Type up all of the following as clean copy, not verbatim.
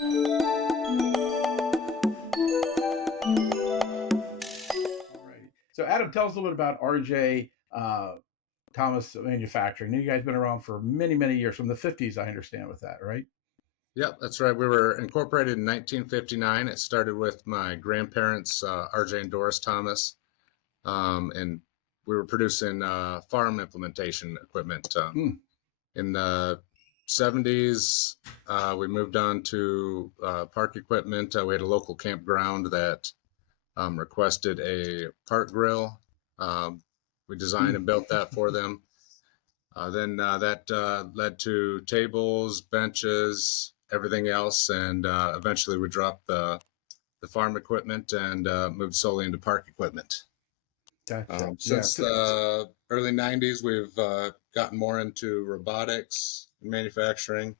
Alrighty. So Adam, tell us a little bit about RJ Thomas Manufacturing. You guys been around for many, many years, from the 50s, I understand, with that, right? Yep, that's right. We were incorporated in 1959. It started with my grandparents, RJ and Doris Thomas, and we were producing farm implementation equipment. Mm, In the 70s, we moved on to park equipment. We had a local campground that requested a park grill. Um, we designed mm. and built that for them. Then that led to tables, benches, everything else, and eventually we dropped the farm equipment and moved solely into park equipment. Gotcha. Yeah. Since the early 90s, we've gotten more into robotics and manufacturing.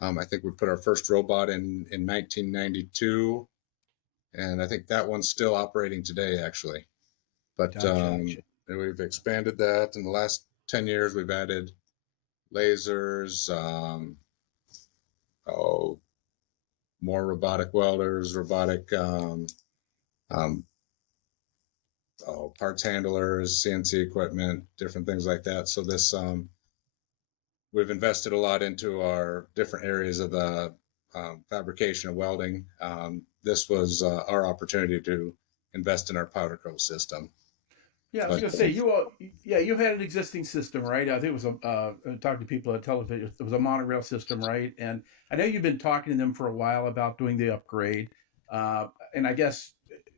I think we put our first robot in 1992, and I think that one's still operating today, actually. But Gotcha. we've expanded that in the last 10 years. We've added lasers, oh, more robotic welders, robotic um, parts handlers, CNC equipment, different things like that. So this we've invested a lot into our different areas of the fabrication of welding. This was our opportunity to invest in our powder coat system. Yeah, I was But going to say yeah, you had an existing system, right? I think it was talking to people at television. It was a monorail system, right? And I know you've been talking to them for a while about doing the upgrade. And I guess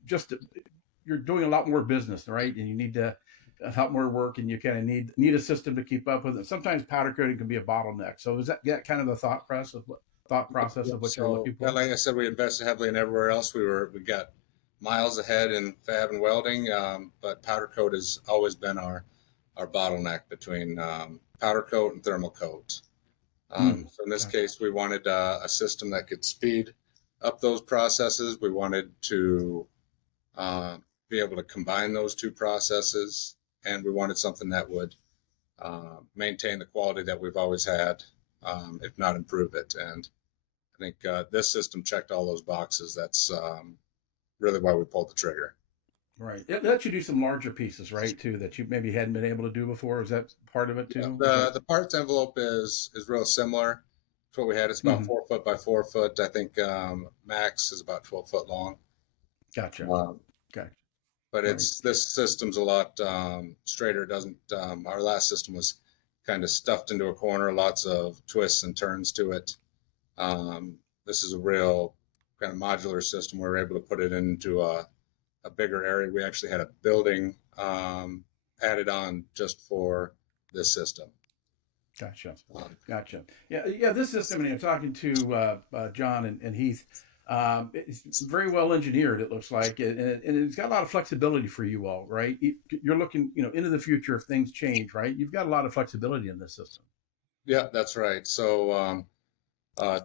just you're doing a lot more business, right? And you need to help more work, and you kind of need a system to keep up with it. Sometimes powder coating can be a bottleneck. So is that kind of the thought process of what you're so, looking yeah, for? like I said, we invested heavily in everywhere else. We got miles ahead in fab and welding, but powder coat has always been our bottleneck between powder coat and thermal coat. Hmm. So in this Gotcha. case, we wanted a system that could speed up those processes. We wanted to uh, be able to combine those two processes, and we wanted something that would maintain the quality that we've always had, if not improve it. And I think this system checked all those boxes. That's really why we pulled the trigger. Right. It lets you do some larger pieces, right, too, that you maybe hadn't been able to do before. Is that part of it Yeah, too? Is that? the parts envelope is real similar to what we had. It's about Hmm. 4 foot by 4 foot. I think max is about 12 foot long. Gotcha. Um, Gotcha. but Right. it's this system's a lot straighter. It doesn't our last system was kind of stuffed into a corner, lots of twists and turns to it. This is a real kind of modular system. We were able to put it into a bigger area. We actually had a building added on just for this system. Gotcha. Um, Gotcha. Yeah. Yeah. This system, and I'm talking to John and Heath. It's very well engineered. It looks like, and it's got a lot of flexibility for you all, right? You're looking, into the future if things change, right? You've got a lot of flexibility in this system. yeah, that's right. So uh,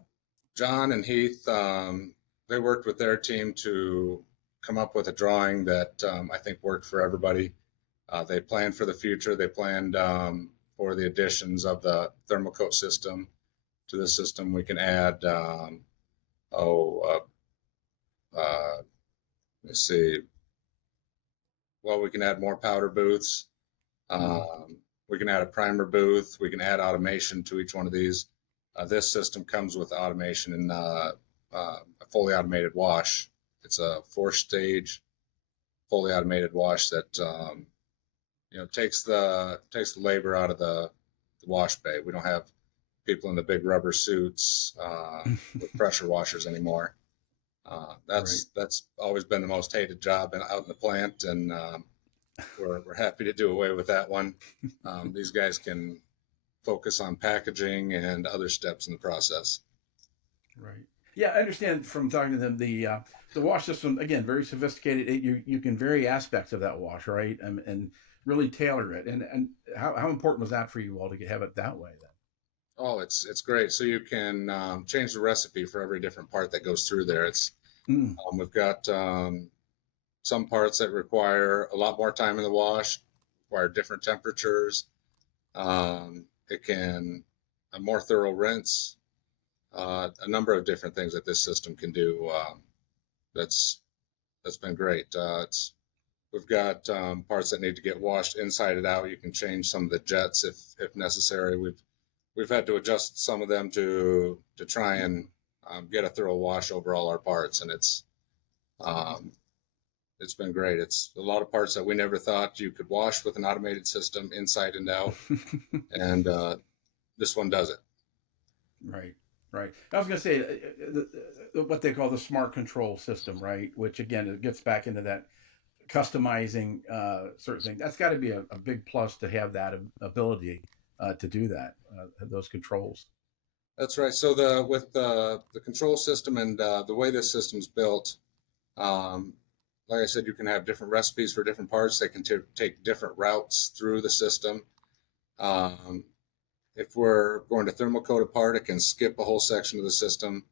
John and Heath, they worked with their team to come up with a drawing that I think worked for everybody. They planned for the future. They planned for the additions of the thermal coat system to the system. We can add, oh, uh, let's see, well, we can add more powder booths. Hmm. Um, we can add a primer booth. We can add automation to each one of these. This system comes with automation and a fully automated wash. It's a 4 stage fully automated wash that takes the labor out of the wash bay. We don't have people in the big rubber suits with pressure washers anymore. Right. That's always been the most hated job out in the plant, and we're happy to do away with that one. These guys can focus on packaging and other steps in the process. Right. Yeah, I understand from talking to them the wash system, again, very sophisticated. You can vary aspects of that wash, right, and really tailor it. And how important was that for you all to have it that way Oh, it's great. So you can change the recipe for every different part that goes through there. It's then? we've got some parts that require a lot more time in the wash, require different temperatures. It can a more thorough rinse. a number of different things that this system can do. That's that's been great. We've got parts that need to get washed inside and out. You can change some of the jets if necessary. We've had to adjust some of them to try and get a thorough wash over all our parts, and um, it's been great. It's a lot of parts that we never thought you could wash with an automated system inside and out, and this one does it. Right, right. I was going to say what they call the smart control system, right? Which again, it gets back into that customizing certain things. That's got to be a big plus to have that ability to do that, those controls. That's right. So with the control system and the way this system's built, um, like I said, you can have different recipes for different parts. They can take different routes through the system. Um, if we're going to thermal coat a part, it can skip a whole section of the system,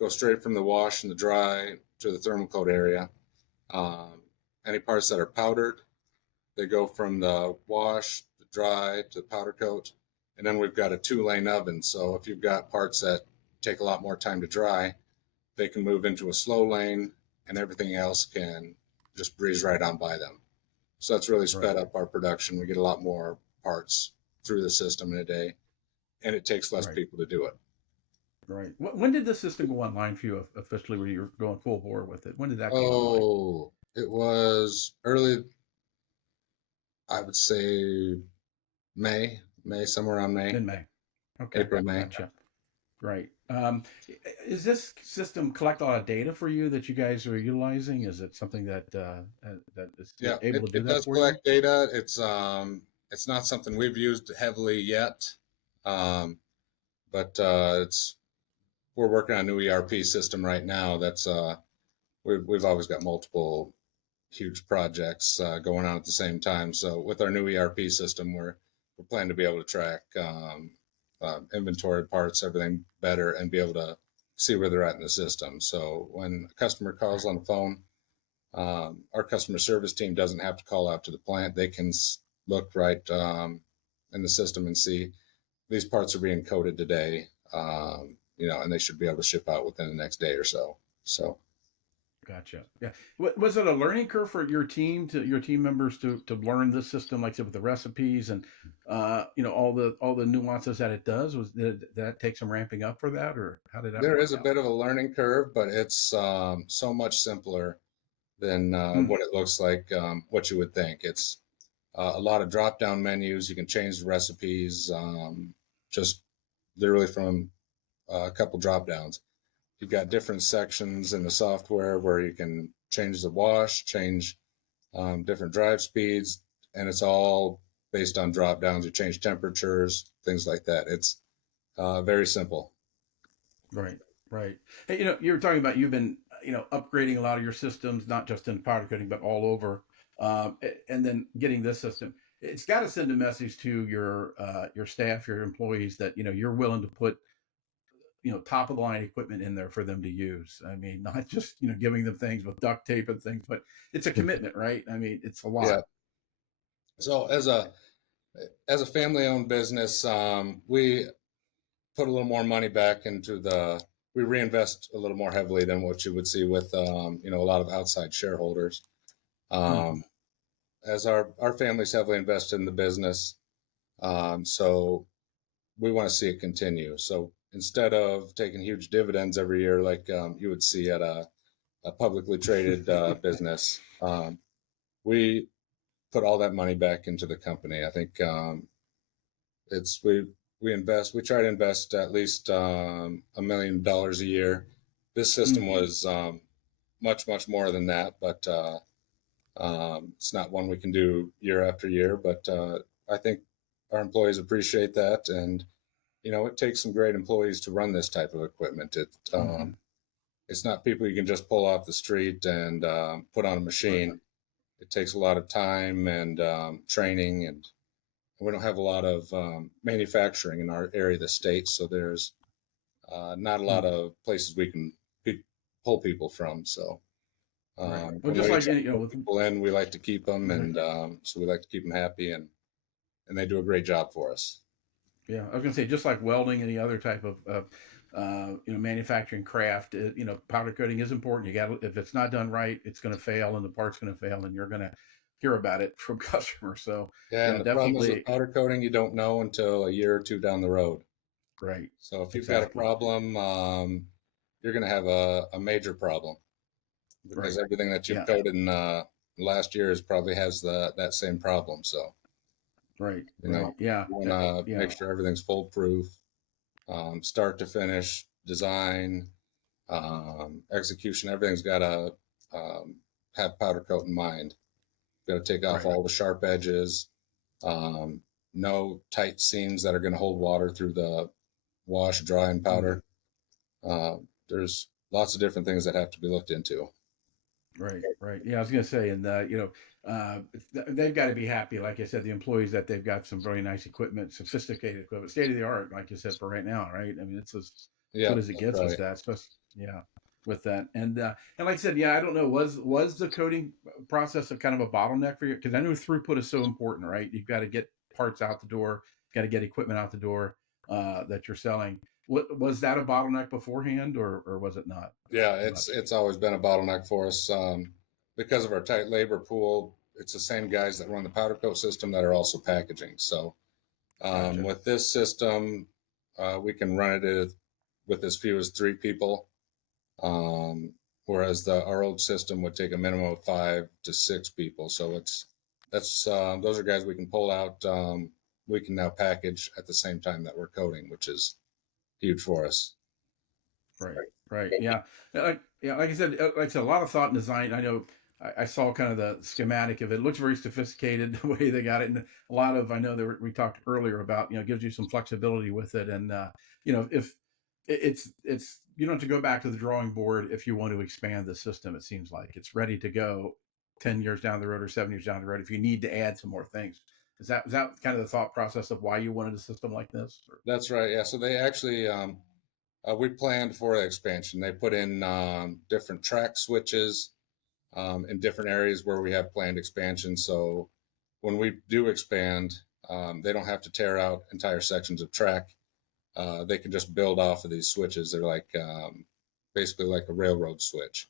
go straight from the wash and the dry to the thermal coat area. Um, any parts that are powdered, they go from the wash, the dry to the powder coat. And then we've got a 2-lane oven. So if you've got parts that take a lot more time to dry, they can move into a slow lane and everything else can just breeze right on by them. So that's really sped Right, up our production. We get a lot more parts through the system in a day, and it takes less right, people to do it. right. When did this system go online for you officially? Where you're going full bore with it? When did that go online? Oh, it was early, I would say May, somewhere around May, In May. Okay, April, May. gotcha. Right. Is this system collect a lot of data for you that you guys are utilizing? Is it something that is Yeah, able to do it that does for you? collect data. It's not something we've used heavily yet, um, but we're working on a new ERP system right now. We've always got multiple huge projects going on at the same time. So with our new ERP system, we're planning to be able to track inventory parts, everything better, and be able to see where they're at in the system. So when a customer calls on the phone, our customer service team doesn't have to call out to the plant. They can look right in the system and see these parts are being coated today, and they should be able to ship out within the next day or so. So Gotcha. Yeah. Was it a learning curve for your team members to learn this system, like I said, with the recipes and all the nuances that it does? Did that take some ramping up for that, or how did that there work is a out? bit of a learning curve, but it's so much simpler than Hmm. what it looks like, what you would think. It's a lot of drop down menus. You can change the recipes just literally from a couple drop downs. You've got different sections in the software where you can change the wash, change different drive speeds, and it's all based on drop downs. You change temperatures, things like that. It's very simple. Right, right. Hey, you were talking about you've been, upgrading a lot of your systems, not just in powder coating, but all over, and then getting this system. It's got to send a message to your staff, your employees that you're willing to put top of the line equipment in there for them to use. I mean, not just giving them things with duct tape and things, but it's a commitment, right? I mean, it's a Yeah. lot. So as a family owned business, we put a little more money back into we reinvest a little more heavily than what you would see with a lot of outside shareholders. Hmm. Um, as our family's heavily invested in the business, so we want to see it continue. So instead of taking huge dividends every year like you would see at a publicly traded business, we put all that money back into the company. I think it's we try to invest at least $1 million a year. This system Hmm. was much more than that, but it's not one we can do year after year. But I think our employees appreciate that, and it takes some great employees to run this type of equipment. Hmm. It's not people you can just pull off the street and put on a Right. machine. It takes a lot of time and training, and we don't have a lot of manufacturing in our area of the state, so there's not a lot Hmm. of places we can pull people from. So Right. Well, when just we like try to any, pull with people in, we like to keep them, right. and so we like to keep them happy, and they do a great job for us. Yeah, I was gonna say just like welding, any other type of manufacturing craft. Powder coating is important. You got, if it's not done right, it's going to fail, and the part's going to fail, and you're going to hear about it from customers. So Yeah, and the problem is with definitely powder coating, you don't know until a year or two down the road. right, So if you've got a exactly, problem, you're going to have a major problem because right, everything that you've yeah, coated in last year is probably has that same problem. So, right, you know, yeah, you want to make yeah, sure everything's foolproof, start to finish, design, execution. Everything's got to have powder coat in mind. Got to take off right. all the sharp edges, um, no tight seams that are going to hold water through the wash, dry, and Mm. powder. Uh, there's lots of different things that have to be looked into. Right, right. Yeah, I was going to say, and they've got to be happy. Like I said, the employees that they've got some very nice equipment, sophisticated equipment, state of the art, like you said, for right now, right? I mean, it's as Yeah, good as it that's gets with right. that. Yeah, with that, and like I said, yeah, I don't know, was the coding process a kind of a bottleneck for you? Because I know throughput is so important, right? You've got to get parts out the door, got to get equipment out the door that you're selling. What was that a bottleneck beforehand, or was it not Yeah, so it's much? it's always been a bottleneck for us because of our tight labor pool. It's the same guys that run the powder coat system that are also packaging. So Gotcha. with this system, we can run it with as few as 3 people, whereas our old system would take a minimum of 5 to 6 people. So that's those are guys we can pull out. We can now package at the same time that we're coating, which is huge for us. Right, right, yeah, like I said, a lot of thought and design. I know I saw kind of the schematic of it. It looks very sophisticated the way they got it, and a lot of I know that we talked earlier about gives you some flexibility with it, and if it's you don't have to go back to the drawing board if you want to expand the system. It seems like it's ready to go 10 years down the road or 7 years down the road if you need to add some more things. Is that kind of the thought process of why you wanted a system like this? Or, That's right. Yeah. So they actually we planned for the expansion. They put in different track switches in different areas where we have planned expansion. So when we do expand, they don't have to tear out entire sections of track. They can just build off of these switches. They're like basically like a railroad switch.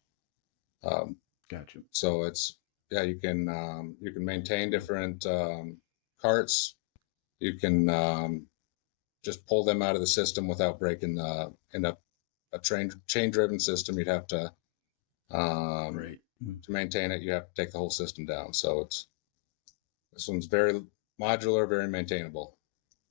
Um, gotcha. so it's yeah, you can maintain different carts. You can just pull them out of the system without breaking in a chain driven system. You'd have Right. to maintain it. You have to take the whole system down. So this one's very modular, very maintainable.